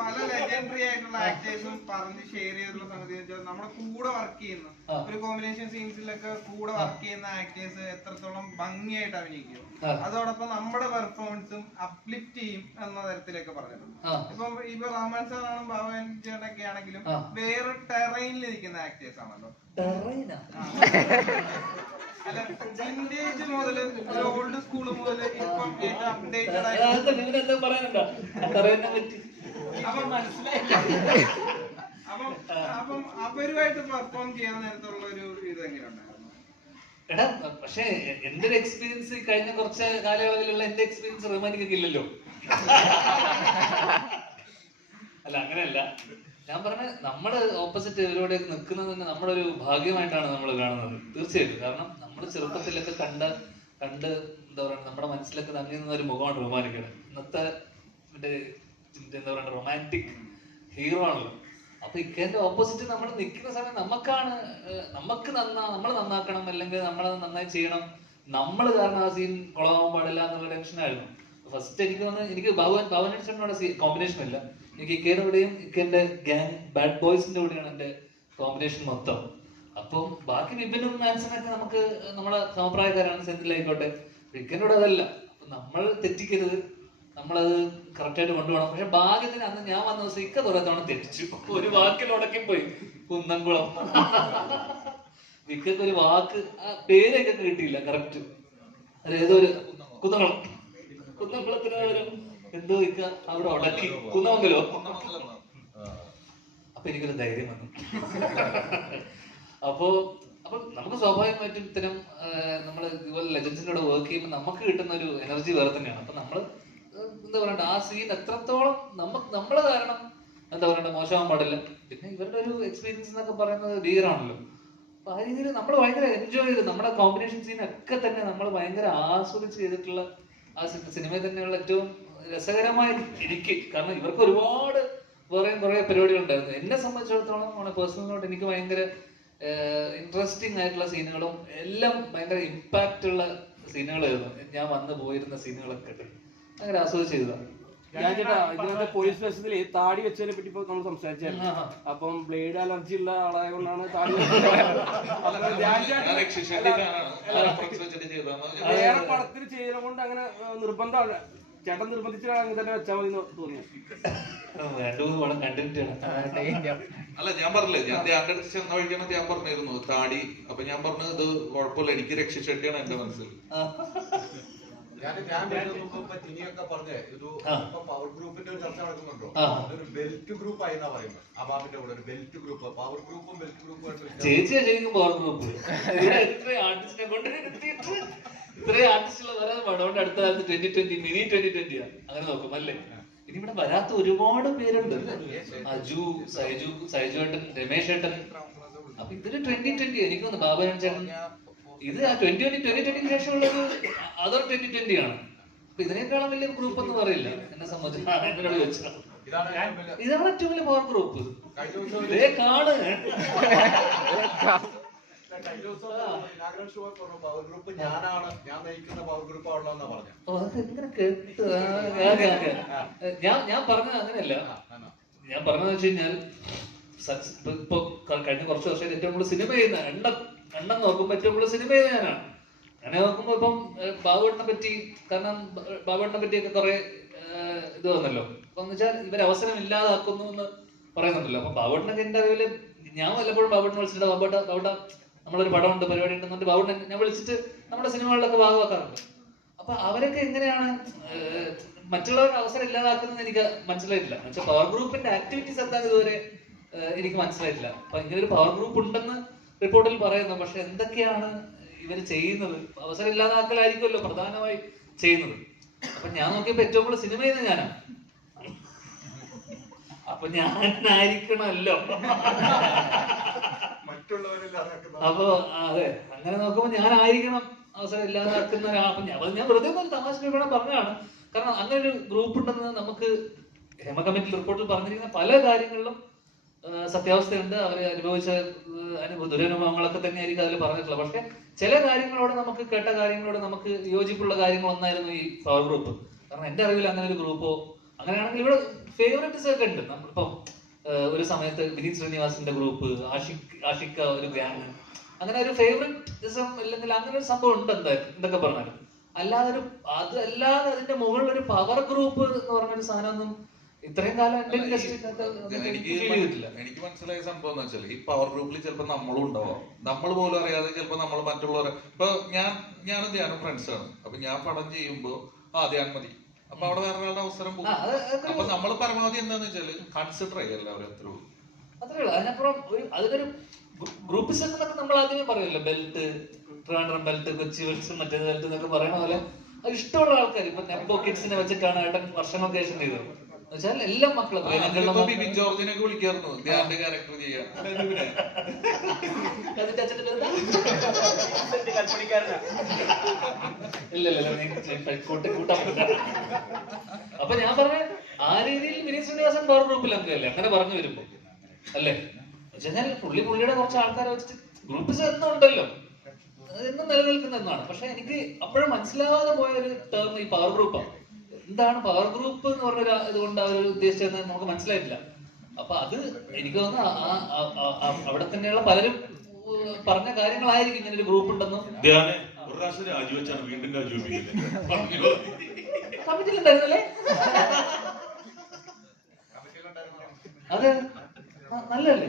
പല ലെജൻഡറി ആയിട്ടുള്ള ആക്ടേഴ്സും പറഞ്ഞ് ഷെയർ ചെയ്തിട്ടുള്ള സംഗതി വെച്ചാൽ നമ്മുടെ കൂടെ വർക്ക് ചെയ്യുന്ന ഒരു കോമ്പിനേഷൻ സീൻസിലൊക്കെ കൂടെ വർക്ക് ചെയ്യുന്ന ആക്ടേഴ്സ് എത്രത്തോളം ഭംഗിയായിട്ട് അഭിനയിക്കും. അതോടൊപ്പം നമ്മുടെ പെർഫോമൻസും അപ്ലിഫ്റ്റ് ചെയ്യും എന്ന തരത്തിലൊക്കെ പറഞ്ഞിട്ടുണ്ട്. ഇപ്പം ഇപ്പൊ റഹ്മാൻ സാറാണ് ഭാവൻ ചേട്ടൊക്കെ ആണെങ്കിലും വേറെ ടെറൈനിൽ ഇരിക്കുന്ന ആക്ടേഴ്സ് ആണല്ലോ? അല്ല വിന്റേജ് മുതൽ ഓൾഡ് സ്കൂൾ മുതൽ ഇപ്പം അപ്ഡേറ്റഡ് ആ, ആയിട്ട് എന്താ നിങ്ങൾ എന്താ പറയാനുണ്ടോ? ടെറൈനെ പറ്റി. അപ്പം മനസ്സിലായില്ല. അപ്പം അപ്പം അവരുമായിട്ട് പെർഫോം ചെയ്യാൻ നേരത്തുള്ള ഒരു ഇത് എങ്ങനെയുണ്ടായിരുന്നു എടാ പക്ഷേ എന്റെ ഒരു എക്സ്പീരിയൻസ് കഴിഞ്ഞ കുറച്ച് കാലയളവിലുള്ള എന്റെ എക്സ്പീരിയൻസ് റഹ്മാനിക്കൊക്കെ ഇല്ലല്ലോ അല്ല അങ്ങനെയല്ല. ഞാൻ പറഞ്ഞ നമ്മൾ ഓപ്പോസിറ്റ് ഇവരോട് നിൽക്കുന്നത് തന്നെ നമ്മുടെ ഒരു ഭാഗ്യമായിട്ടാണ് നമ്മൾ കാണുന്നത്. തീർച്ചയായിട്ടും. കാരണം നമ്മൾ ചെറുപ്പത്തിലൊക്കെ കണ്ട കണ്ട് എന്താ പറയുക നമ്മുടെ മനസ്സിലൊക്കെ തങ്ങി നിന്ന ഒരു മുഖമാണ് റൊമാനിക്കയുടെ ഇന്നത്തെ മറ്റേ എന്താ പറയുക റൊമാന്റിക് ഹീറോ ആണല്ലോ. അപ്പൊ ഇക്കേന്റെ ഓപ്പോസിറ്റ് നമ്മൾ നിൽക്കുന്ന സമയം നമുക്കാണ് നമുക്ക് നന്നാ നമ്മൾ നന്നാക്കണം അല്ലെങ്കിൽ നമ്മൾ നന്നായി ചെയ്യണം. നമ്മൾ കാരണം ആ സീൻ കുളമാവാൻ പാടില്ല എന്നുള്ള ടെൻഷനായിരുന്നു ഫസ്റ്റ് എനിക്ക് വന്ന് എനിക്ക് ഭവൻ ഭവനോട് കോമ്പിനേഷൻ ഇല്ല. എനിക്ക് ഇക്കേന്റെ കൂടെയും ഇക്കേന്റെ ഗാങ് ബാഡ് ബോയ്സിന്റെ കൂടെയാണ് എന്റെ കോമ്പിനേഷൻ മൊത്തം. അപ്പം ബാക്കി വിപിനും മാൻസനൊക്കെ നമുക്ക് നമ്മുടെ സമപ്രായക്കാരാണ് സെന്തിലായിക്കോട്ടെ. ഇക്കേന്റെ കൂടെ അതല്ല. അപ്പൊ നമ്മൾ തെറ്റിക്കരുത്. നമ്മളത് കറക്റ്റായിട്ട് കൊണ്ടുപോകണം. പക്ഷെ ഭാഗ്യത്തിന് അന്ന് ഞാൻ വന്ന ദിവസം ഇക്ക കുറെ തവണ തെറ്റിച്ചു. ഒരു വാക്കിൽ ഉടക്കി പോയി. കുന്നംകുളം. ഇക്കൊക്കെ ഒരു വാക്ക് ആ പേരൊക്കെ കിട്ടിയില്ല കറക്റ്റ് അത് ഏതോ ഒരു കുന്നംകുളം. കുന്നംകുളത്തിന് പകരം എന്തോ ഇക്ക അവിടെ ഉടക്കി. കുന്നമംഗലോ? അപ്പൊ എനിക്കൊരു ധൈര്യം വന്നു. അപ്പോ അപ്പൊ നമുക്ക് സ്വാഭാവികമായിട്ടും ഇത്തരം നമ്മൾ ഇതുപോലെ ലെജൻസിന്റെ കൂടെ വർക്ക് ചെയ്യുമ്പോൾ നമുക്ക് കിട്ടുന്ന ഒരു എനർജി വേറെ തന്നെയാണ്. അപ്പൊ നമ്മൾ എന്താ പറയണ്ട ആ സീൻ എത്രത്തോളം നമുക്ക് നമ്മളെ കാരണം എന്താ പറയണ്ട മോശമാകാൻ പാടില്ല. പിന്നെ ഇവരുടെ ഒരു എക്സ്പീരിയൻസ് എന്നൊക്കെ പറയുന്നത് ഭീകരമാണല്ലോ അപ്പൊ ആ രീതിയിൽ നമ്മൾ ഭയങ്കര എൻജോയ് ചെയ്ത് നമ്മുടെ കോമ്പിനേഷൻ സീൻ ഒക്കെ തന്നെ നമ്മൾ ഭയങ്കര ആസ്വദിച്ച് ചെയ്തിട്ടുള്ള ആ സിനിമയിൽ തന്നെയുള്ള ഏറ്റവും രസകരമായ എനിക്ക് കാരണം ഇവർക്ക് ഒരുപാട് വേറെയും കുറെ പരിപാടികൾ ഉണ്ടായിരുന്നു എന്നെ സംബന്ധിച്ചിടത്തോളം പേഴ്സണലോട്ട് എനിക്ക് ഭയങ്കര ഇൻട്രസ്റ്റിംഗ് ആയിട്ടുള്ള സീനുകളും എല്ലാം ഭയങ്കര ഇമ്പാക്റ്റ് ഉള്ള സീനുകളായിരുന്നു. ഞാൻ വന്ന് പോയിരുന്ന സീനുകളൊക്കെ അങ്ങനെ ആസ്വദിച്ച് ചെയ്തതാണ് ഞാൻ ചേട്ടാ ഇതിനകത്ത് പോലീസ് സ്റ്റേഷനിൽ താടി വെച്ചതിനെ പറ്റി ഇപ്പൊ നമ്മൾ സംസാരിച്ചായിരുന്നു. അപ്പം ബ്ലേഡ് അലർജി ഉള്ള താടി ഞാൻ ചേട്ടൻ- അല്ല, വേറെ പടത്തിൽ ചെയ്യണ കൊണ്ട് അങ്ങനെ നിർബന്ധമാണ് ചേട്ടൻ നിർബന്ധിച്ചാണ് അങ്ങനെ തന്നെ വെച്ചാൽ മതി തോന്നി അല്ല ഞാൻ പറഞ്ഞില്ലേ ഞാൻ ധ്യാന്റെ അടുത്ത് ചെന്ന വഴിക്കാണ് ഞാൻ പറഞ്ഞിരുന്നു താടി. അപ്പൊ ഞാൻ പറഞ്ഞത് ഇത് കുഴപ്പമില്ല എനിക്ക് രക്ഷിച്ചെട്ടിയാണ് എന്റെ മനസ്സിൽ. ഞാൻ ഞാൻ ഇപ്പൊ ടിനിയൊക്കെ പറഞ്ഞേ ഒരു ഇപ്പൊ പവർ ഗ്രൂപ്പിന്റെ ഒരു ചർച്ച നടക്കുന്നുണ്ടോ. അതൊരു ബെൽറ്റ് ഗ്രൂപ്പ് ആയി എന്നാ പറയുന്നത് അബാബിന്റെ കൂടെ ഒരു ബെൽറ്റ് ഗ്രൂപ്പ് പവർ ഗ്രൂപ്പും ബെൽറ്റ് ഗ്രൂപ്പും ശരിക്കും പവർ ഗ്രൂപ്പ് ആർട്ടിസ്റ്റിനെ കൊണ്ട് ഇത്രയും ആർട്ടിസ്റ്റുകൾ വരാൻ വേണം അതുകൊണ്ട് അടുത്ത കാലത്ത് ട്വന്റി ട്വന്റി മിനി ട്വന്റി ട്വന്റിയാ അങ്ങനെ നോക്കും അല്ലേ? ഇനി ഇവിടെ വരാത്ത ഒരുപാട് പേരുണ്ട് അജു സൈജു സൈജു ഏട്ടൻ രമേശ് ഏട്ടൻ. അപ്പൊ ഇതൊരു ട്വന്റി ട്വന്റി എനിക്ക് തോന്നുന്നു ബാബുരാൻ ചേട്ടൻ. ഇത് ആ ട്വന്റി ട്വന്റി ട്വന്റി ട്വന്റിക്ക് ശേഷമുള്ള ഒരു അതോ ട്വന്റി ട്വന്റി ആണ്. അപ്പൊ ഇതിനേക്കാളും വലിയ ഗ്രൂപ്പ് എന്ന് പറയില്ല എന്നെ സംബന്ധിച്ച്. ചോദിച്ചാൽ ഇതാണ് ഏറ്റവും വലിയ- പവർ ഗ്രൂപ്പ് കഴിഞ്ഞ ദിവസം ഇതേ കാണ് നാഗരാജ് ഷോ പറഞ്ഞു പവർ ഗ്രൂപ്പ് ഞാനാണ്. ഞാൻ നയിക്കുന്ന പവർ ഗ്രൂപ്പ് ആണല്ലോ പറഞ്ഞ. ഓ, അതെങ്ങനെ കേട്ട് ആ, ഓക്കേ, ഓക്കേ. ഞാൻ ഞാൻ പറഞ്ഞത് അങ്ങനെയല്ല. ഞാൻ പറഞ്ഞത് വെച്ച് കഴിഞ്ഞാൽ ഇപ്പൊ കഴിഞ്ഞ കുറച്ച് വർഷമായിട്ട് ഏറ്റവും കൂടുതൽ സിനിമ ചെയ്യുന്ന എണ്ണം എണ്ണം നോക്കുമ്പോ ഏറ്റവും കൂടുതൽ സിനിമ ചെയ്യുന്ന ഞാനാണ് അങ്ങനെ നോക്കുമ്പോ ഇപ്പം ബാബുവേട്ടനെ പറ്റി കാരണം ബാബുവേട്ടനെ പറ്റിയൊക്കെ കുറെ ഇത് വന്നല്ലോ. അപ്പൊ എന്ന് വെച്ചാൽ ഇവർ അവസരം ഇല്ലാതാക്കുന്നു എന്ന് പറയുന്നുണ്ടല്ലോ. അപ്പൊ ബാബുവേട്ടനൊക്കെ എന്റെ അറിവിൽ ഞാൻ വല്ലപ്പോഴും ബാബുവേട്ടനെ വിളിച്ചിട്ട് ബാബുട്ട ബാബുട്ട നമ്മളൊരു പടമുണ്ട് പരിപാടി ഉണ്ടെന്നുണ്ട് ബാബുണ്ട് ഞാൻ വിളിച്ചിട്ട് നമ്മുടെ സിനിമകളിലൊക്കെ ഭാഗമാക്കാറുണ്ട് അപ്പൊ അവരൊക്കെ എങ്ങനെയാണ് മറ്റുള്ളവർക്ക് അവസരം ഇല്ലാതാക്കുന്നത് എനിക്ക് മനസ്സിലായിട്ടില്ല. എന്നുവെച്ചാൽ പവർ ഗ്രൂപ്പിന്റെ ആക്ടിവിറ്റീസ് എന്താണെന്ന് ഇതുവരെ എനിക്ക് മനസ്സിലായിട്ടില്ല. അപ്പൊ ഇങ്ങനെ ഒരു പവർ ഗ്രൂപ്പ് ഉണ്ടെന്ന് റിപ്പോർട്ടിൽ പറയുന്നു. പക്ഷെ എന്തൊക്കെയാണ് ഇവർ ചെയ്യുന്നത്? അവസരം ഇല്ലാതാക്കലായിരിക്കുമല്ലോ പ്രധാനമായി ചെയ്യുന്നത്. അപ്പൊ ഞാൻ നോക്കിയപ്പോ ഏറ്റവും കൂടുതൽ സിനിമ ചെയ്യുന്നത് ഞാനാണ് അപ്പൊ ഞാനായിരിക്കണമല്ലോ. അപ്പൊ അതെ അങ്ങനെ നോക്കുമ്പോ ഞാനായിരിക്കണം അവസരം ഇല്ലാതാക്കുന്ന ഒരാളും ഞാൻ ഞാൻ വെറുതെ ഒരു തമാശ ഇവിടെ പറഞ്ഞതാണ്. കാരണം അങ്ങനെ ഒരു ഗ്രൂപ്പ് ഉണ്ടെന്ന് നമുക്ക് ഹേമ കമ്മിറ്റി റിപ്പോർട്ടിൽ പറഞ്ഞിരിക്കുന്ന പല കാര്യങ്ങളിലും സത്യാവസ്ഥയുണ്ട്. അവർ അനുഭവിച്ച അനുഭവ ദുരനുഭവങ്ങളൊക്കെ തന്നെയായിരിക്കും അതിൽ പറഞ്ഞിട്ടുള്ളത്. പക്ഷെ ചില കാര്യങ്ങളോട് നമുക്ക് കേട്ട കാര്യങ്ങളോട് നമുക്ക് യോജിപ്പുള്ള കാര്യങ്ങളൊന്നായിരുന്നു ഈ പവർ ഗ്രൂപ്പ് കാരണം എന്റെ അറിവിൽ അങ്ങനെ ഒരു ഗ്രൂപ്പോ അങ്ങനെയാണെങ്കിൽ ഇവിടെ ഫേവറേറ്റ്സ് ഒക്കെ ഉണ്ട്. നമ്മളിപ്പം ഒരു സമയത്ത് വിനീത് ശ്രീനിവാസിന്റെ ഗ്രൂപ്പ് ആഷിക് ആഷിക്ക ഒരു ഗ്യാങ് അങ്ങനെ ഒരു ഫേവറിറ്റിസം അല്ലെങ്കിൽ അങ്ങനെ ഒരു സംഭവം ഉണ്ട് എന്തായാലും എന്തൊക്കെ പറഞ്ഞാലും. അല്ലാതെ ഒരു അത് അല്ലാതെ അതിന്റെ മുകളിൽ ഒരു പവർ ഗ്രൂപ്പ് എന്ന് പറഞ്ഞ പറഞ്ഞൊരു സാധനമൊന്നും ഇത്രയും കാലം എന്റെ എനിക്ക് മനസ്സിലായ സംഭവം എന്ന് വെച്ചാൽ ഈ പവർ ഗ്രൂപ്പിൽ ചിലപ്പോൾ നമ്മളും ഉണ്ടാവാം. നമ്മൾ പോലും അറിയാതെ ചിലപ്പോൾ നമ്മൾ മറ്റുള്ളവരെ ഇപ്പൊ ഞാൻ ഞാനും ധ്യാനം ഫ്രണ്ട്സ് ആണ്. അപ്പൊ ഞാൻ പടം ചെയ്യുമ്പോൾ ആ ധ്യാൻ മതി. അപ്പൊ അവിടെ വേറെ ഒരാളുടെ അവസരം പോകും. അപ്പൊ നമ്മൾ പരമാവധി എന്താന്ന് വെച്ചാൽ കൺസിഡർ ചെയ്യല്ല എത്ര അത്രേ ഉള്ളൂ. അതിനപ്പുറം ഒരു അതിനൊരു ഗ്രൂപ്പ് സെറ്റ് എന്നൊക്കെ നമ്മൾ ആദ്യമേ പറയല്ലോ? Belt Trivandrum belt Kochi belt മറ്റേ ബെൽറ്റ് എന്നൊക്കെ പറയണ പോലെ അത് ഇഷ്ടമുള്ള ആൾക്കാർ ഇപ്പൊ നെപ്പോ കിഡ്സിനെ വെച്ചിട്ടാണ് ഏട്ടൻ വർഷങ്ങൾക്ക് ശേഷം ചെയ്തത്. എന്നുവെച്ചാൽ എല്ലാ മക്കളും ബിബിൻ ജോർജിനൊക്കെ വിളിക്കായിരുന്നു. ധ്യാന്റെ ക്യാരക്ടർ ചെയ്യാൻ? അപ്പൊ ഞാൻ പറഞ്ഞ ആ രീതിയിൽ വിനീത് ശ്രീനിവാസൻ പവർ ഗ്രൂപ്പിൽ അംഗമല്ലേ? അങ്ങനെ പറഞ്ഞു വരുമ്പോ. അല്ലേ? വെച്ചാൽ പുള്ളി പുള്ളിയുടെ കുറച്ച് ആൾക്കാരെ വെച്ചിട്ട് ഗ്രൂപ്പ് ചേർന്നുണ്ടല്ലോ എന്നും നിലനിൽക്കുന്ന എന്നാണ് പക്ഷെ എനിക്ക് അപ്പോഴും മനസ്സിലാവാതെ പോയ ഒരു ടേം ഈ പവർ ഗ്രൂപ്പാണ് എന്താണ് പവർ ഗ്രൂപ്പ് എന്ന് പറഞ്ഞ ഒരു ഇതുകൊണ്ട് അവർ ഉദ്ദേശിച്ചതെന്ന് നമുക്ക് മനസ്സിലായിട്ടില്ല. അപ്പൊ അത് എനിക്ക് തോന്നുന്നു ആ- ആ- ആ- ആ- അവിടെ തന്നെയുള്ള പലരും പറഞ്ഞ കാര്യങ്ങളായിരിക്കും ഇങ്ങനെ ഒരു ഗ്രൂപ്പ് ഉണ്ടെന്നും. ധ്യാനെ ഒരു പ്രാവശ്യം രാജിവെച്ചാണ് വീണ്ടും രാജിവെപ്പിക്കുന്നത് അതെ. നല്ലല്ലേ നല്ലതല്ലേ?